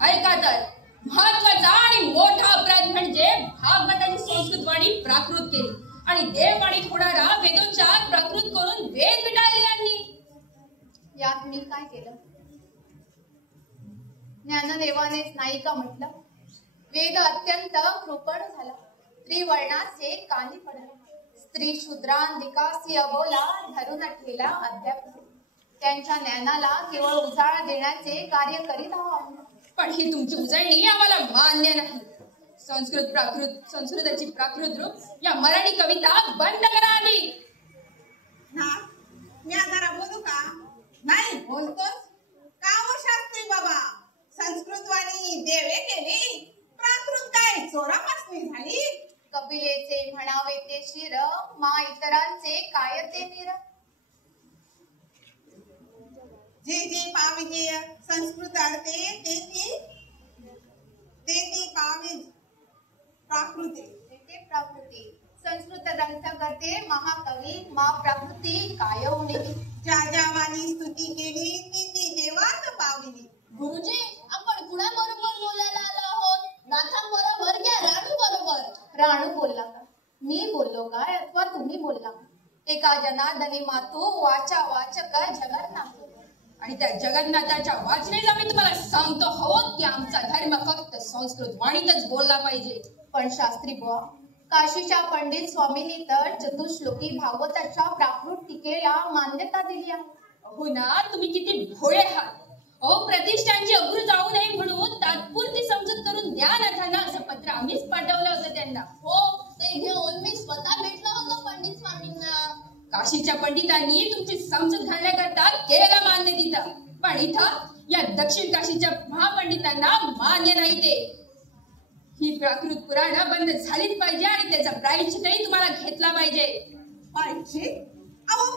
ऐका तर महत्वाचा आणि मोठा अपराध म्हणजे भागवताची संस्कृत वाणी प्राकृत केली आणि देववाणी होणारा वेदोच्चार प्राकृत करून वेद विटाळले यांनी. यात मी काय केलं? ज्ञानदेवानेच नाही का म्हटलं? वेद अत्यंत कृपण झाला, त्रिवर्णाचे कानी पडले, स्त्री शूद्रांधिकासी अबोला धरून ठेला अध्यात्म. त्यांच्या ज्ञानाला केवळ उजाळ देण्याचे कार्य करीत आहोत. पण ही तुमची उजळणी आम्हाला मान्य नाही. संस्कृताची प्राकृत रूप या मराठी कविता बंद करा आधी. मी जरा बोलू का? नाही बोलतोस का हो शास्त्री बाबा? संस्कृत वाणी देवे केली, प्राकृत काय चोरापासनी झाली. कपिलेचे म्हणावे ते शिर, मा इतरांचे काय ते निर. जे जे पाविजे संस्कृतार्थे ते पाविज प्राकृते. ते प्राकृती संस्कृत ग्रंथ करते महाकवी मा प्राकृती काय होणे. ज्या ज्या वाणी स्तुती केली ती देवात पावली. गुरुजी, आपण कुणाबरोबर बोलायला आलो आहोत? नाथांबरोबर की राणू बरोबर? राणू बोलला का? मी बोललो काय अथवा तुम्ही बोलला? एका जनार्दनी मातू वाचा वाचक जगन्नाथ. आणि त्या जगन्नाथाच्या वाचनेला मी तुम्हाला सांगतो आहोत की आमचा धर्म फक्त संस्कृत वाणीतच बोलला पाहिजे. पण शास्त्री बुवा, काशीच्या पंडित स्वामींनी तर चतुश्लोकी भागवताच्या प्राकृत टीकेला मान्यता दिली आहे. हो ना, तुम्ही किती भोळे आहात. प्रतिष्ठानची अब्रू जाऊ नये म्हणून तात्पुरती समजूत करून द्या नाथांना असं पत्र आम्हीच पाठवलं होतं त्यांना. हो, ते घेऊन मी स्वतः भेटलो होतो पंडित स्वामींना. काशीच्या पंडितांनी तुमची समजूत घालण्याकरता केलेला मान्य तिथं, पण इथं या दक्षिण काशीच्या महापंडितांना मान्य नाही ते. ही प्राकृत पुराणं बंद झालीच पाहिजे आणि त्याचा प्रायश्चित्तही तुम्हाला घेतला पाहिजे. पाहिजे? अहो